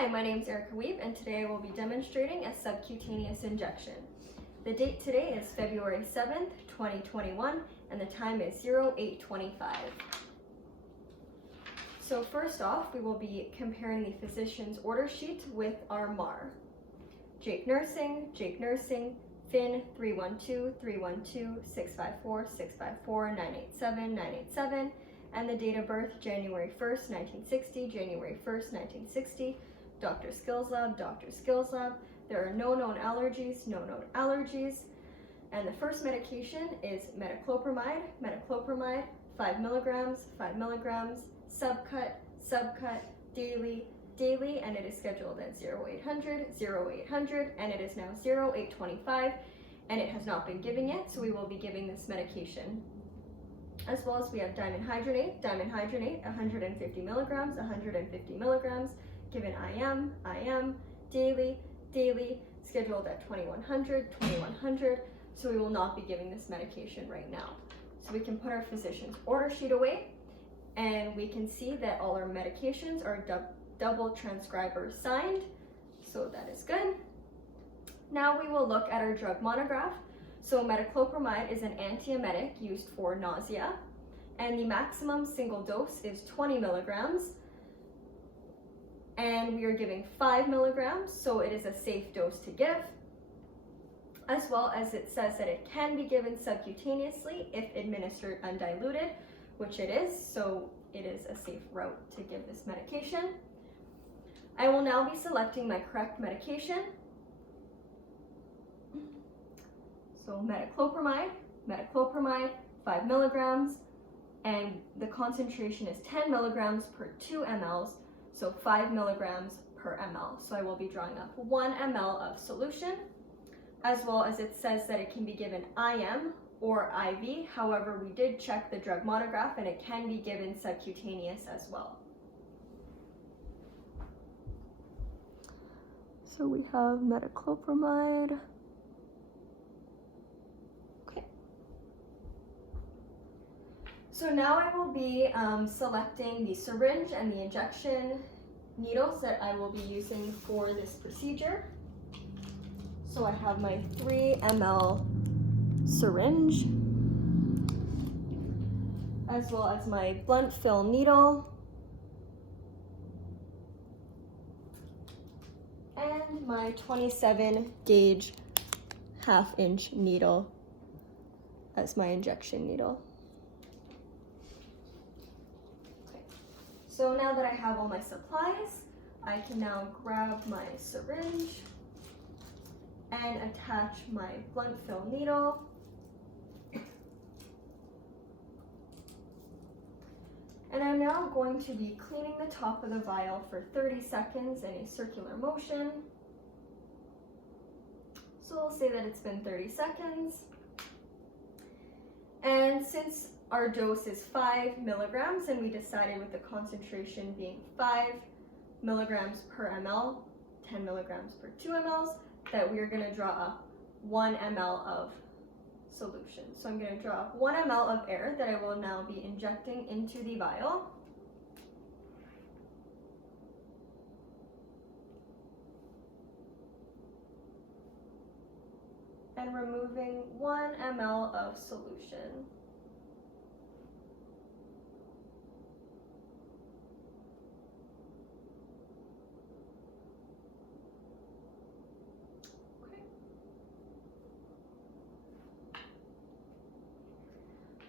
Hi, my name is Erica Wiebe, and today I will be demonstrating a subcutaneous injection. The date today is February 7th, 2021, and the time is 08:25. So first off, we will be comparing the physician's order sheet with our MAR. Jake Nursing, Finn 312, 654, 987, 987, and the date of birth January 1st, 1960, January 1st, 1960. Dr. Skillslab. There are no known allergies, and the first medication is metoclopramide, 5 milligrams, Subcut, daily, and it is scheduled at 0800, and it is now 08:25, and it has not been given yet, so we will be giving this medication. As well as we have diamond hydronate, 150 milligrams, given IM, daily, scheduled at 2100, so we will not be giving this medication right now. So we can put our physician's order sheet away, and we can see that all our medications are double transcriber signed, so that is good. Now we will look at our drug monograph. So metoclopramide is an antiemetic used for nausea, and the maximum single dose is 20 milligrams, and we are giving 5 milligrams, so it is a safe dose to give, as well as it says that it can be given subcutaneously if administered undiluted, which it is, so it is a safe route to give this medication. I will now be selecting my correct medication. So metoclopramide, 5 milligrams, and the concentration is 10 milligrams per 2 mLs, so 5 milligrams per ml. So I will be drawing up 1 ml of solution, as well as it says that it can be given IM or IV. However, we did check the drug monograph and it can be given subcutaneous as well. So we have metoclopramide. So now I will be selecting the syringe and the injection needles that I will be using for this procedure. So I have my 3 ml syringe, as well as my blunt fill needle, and my 27 gauge 1/2 inch needle as my injection needle. So now that I have all my supplies, I can now grab my syringe and attach my blunt fill needle. And I'm now going to be cleaning the top of the vial for 30 seconds in a circular motion. So we'll say that it's been 30 seconds. And since our dose is 5 milligrams, and we decided with the concentration being 5 milligrams per ml, 10 milligrams per 2 mLs, that we are going to draw up 1 ml of solution. So I'm going to draw up 1 ml of air that I will now be injecting into the vial. And removing 1 ml of solution.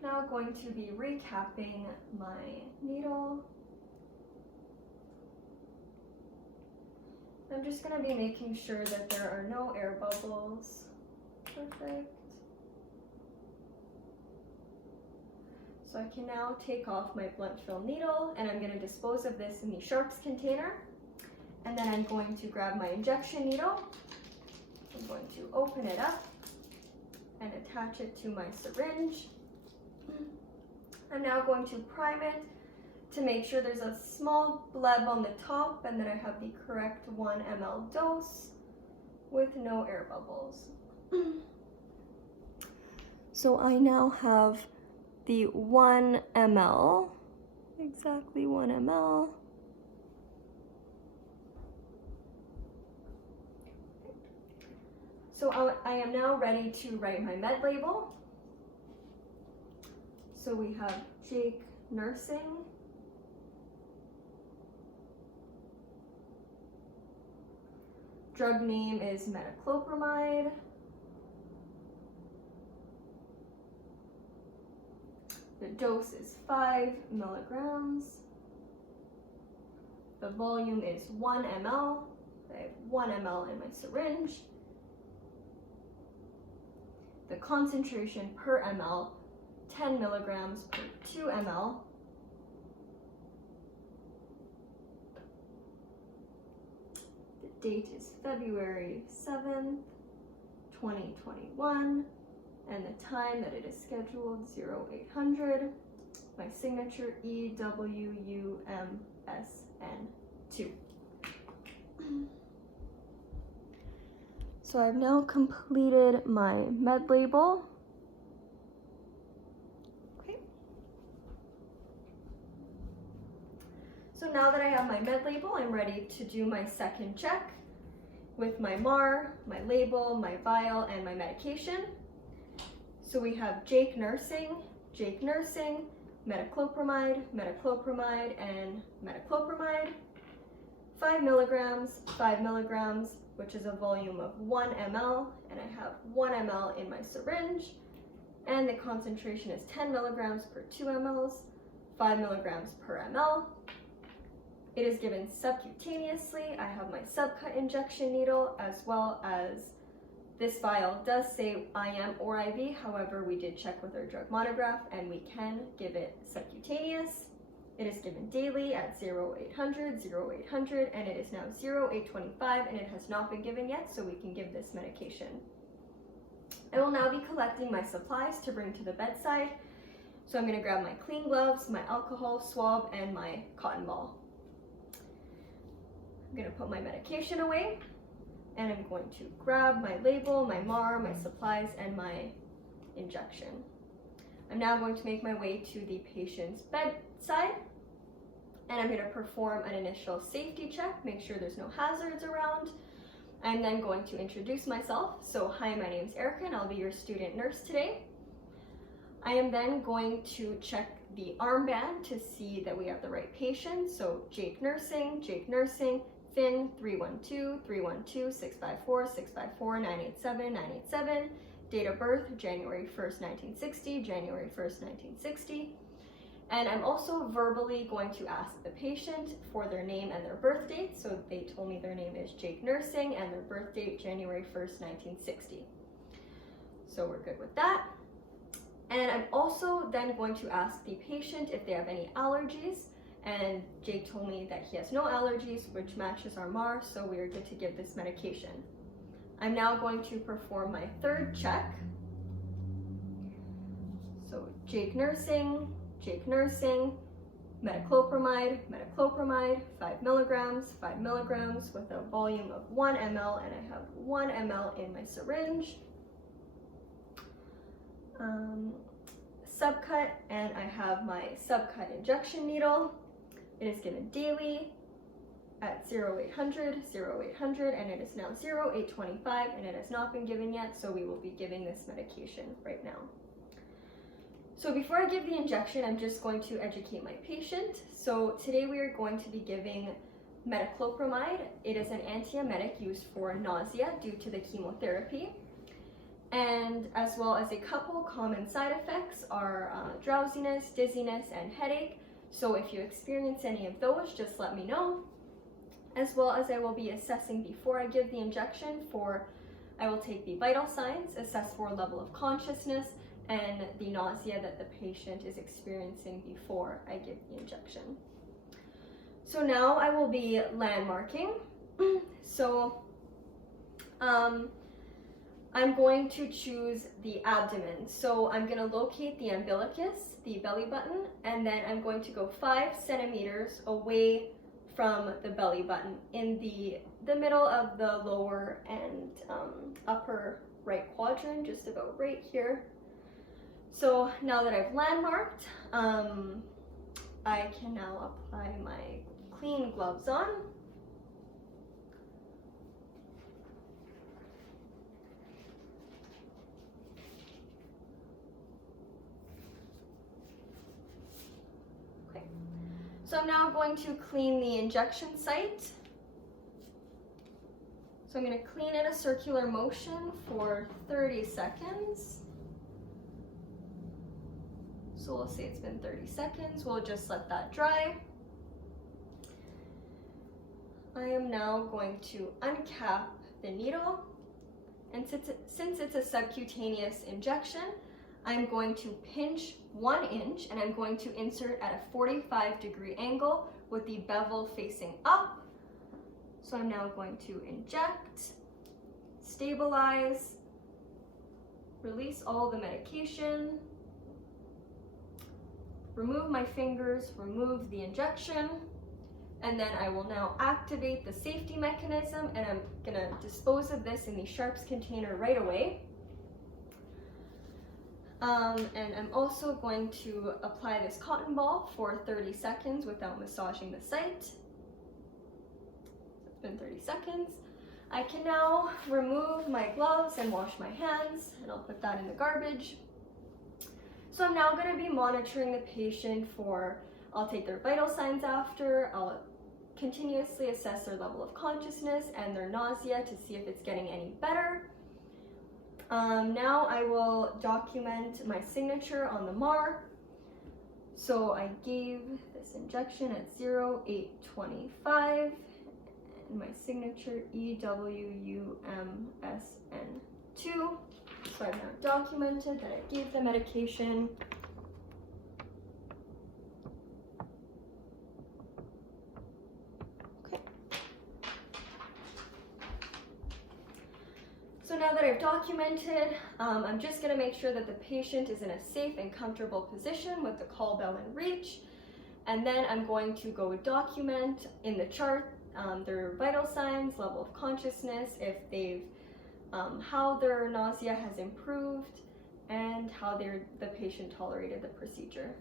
Now going to be recapping my needle. I'm just going to be making sure that there are no air bubbles. Perfect. So I can now take off my blunt fill needle, and I'm going to dispose of this in the sharps container. And then I'm going to grab my injection needle. I'm going to open it up and attach it to my syringe. I'm now going to prime it to make sure there's a small bleb on the top and that I have the correct 1 ml dose with no air bubbles. So I now have the 1 ml, exactly 1 ml. So I am now ready to write my med label. So we have Jake nursing. Drug name is metoclopramide. The dose is 5 milligrams. The volume is 1 ml. I have 1 ml in my syringe. The concentration per ml, 10 milligrams per 2 ml. The date is February 7th, 2021, and the time that it is scheduled, 0800. My signature, EWUMSN2. So I've now completed my med label. Okay. So now that I have my med label, I'm ready to do my second check with my MAR, my label, my vial, and my medication. So we have Jake nursing, metoclopramide, and metoclopramide. 5 milligrams, which is a volume of 1 ml, and I have 1 ml in my syringe, and the concentration is 10 milligrams per 2 mLs, 5 milligrams per ml. It is given subcutaneously. I have my subcut injection needle, as well as this vial does say IM or IV. However, we did check with our drug monograph and we can give it subcutaneous. It is given daily at 0800, and it is now 0825, and it has not been given yet, so we can give this medication. I will now be collecting my supplies to bring to the bedside. So I'm going to grab my clean gloves, my alcohol swab, and my cotton ball. I'm going to put my medication away, and I'm going to grab my label, my MAR, my supplies, and my injection. I'm now going to make my way to the patient's bedside, and I'm going to perform an initial safety check, make sure there's no hazards around. I'm then going to introduce myself. So hi, my name is Erica, and I'll be your student nurse today. I am then going to check the armband to see that we have the right patient. So Jake nursing, Finn 312-654-654-987-987, date of birth January 1st, 1960, January 1st, 1960. And I'm also verbally going to ask the patient for their name and their birth date. So they told me their name is Jake Nursing and their birth date January 1st, 1960. So we're good with that. And I'm also then going to ask the patient if they have any allergies. And Jake told me that he has no allergies, which matches our MAR, so we are good to give this medication. I'm now going to perform my third check. So Jake nursing, metoclopramide, 5 milligrams with a volume of 1 ml, and I have 1 ml in my syringe. Subcut, and I have my subcut injection needle. It is given daily at 0800, and it is now 0825, and it has not been given yet, so we will be giving this medication right now. So before I give the injection, I'm just going to educate my patient. So today we are going to be giving metoclopramide. It is an antiemetic used for nausea due to the chemotherapy. And as well as a couple common side effects are drowsiness, dizziness, and headache. So if you experience any of those, just let me know. As well as I will be assessing before I give the injection I will take the vital signs, assess for level of consciousness, and the nausea that the patient is experiencing before I give the injection. So now I will be landmarking. So I'm going to choose the abdomen. So I'm going to locate the umbilicus, the belly button, and then I'm going to go 5 centimeters away from the belly button in the middle of the lower and upper right quadrant, just about right here. So now that I've landmarked, I can now apply my clean gloves on. So I'm now going to clean the injection site. So I'm going to clean in a circular motion for 30 seconds. So we'll say it's been 30 seconds. We'll just let that dry. I am now going to uncap the needle. And since it's a subcutaneous injection, I'm going to pinch 1 inch and I'm going to insert at a 45-degree angle with the bevel facing up. So I'm now going to inject, stabilize, release all the medication, remove my fingers, remove the injection, and then I will now activate the safety mechanism, and I'm gonna dispose of this in the sharps container right away. And I'm also going to apply this cotton ball for 30 seconds without massaging the site. It's been 30 seconds. I can now remove my gloves and wash my hands, and I'll put that in the garbage. So I'm now going to be monitoring the patient for, I'll take their vital signs after, I'll continuously assess their level of consciousness and their nausea to see if it's getting any better. Now I will document my signature on the MAR. So I gave this injection at 0825 and my signature EWUMSN2. So I've now documented that I gave the medication. Okay. So now that I've documented, I'm just going to make sure that the patient is in a safe and comfortable position with the call bell in reach. And then I'm going to go document in the chart their vital signs, level of consciousness, if they've how their nausea has improved, and how the patient tolerated the procedure.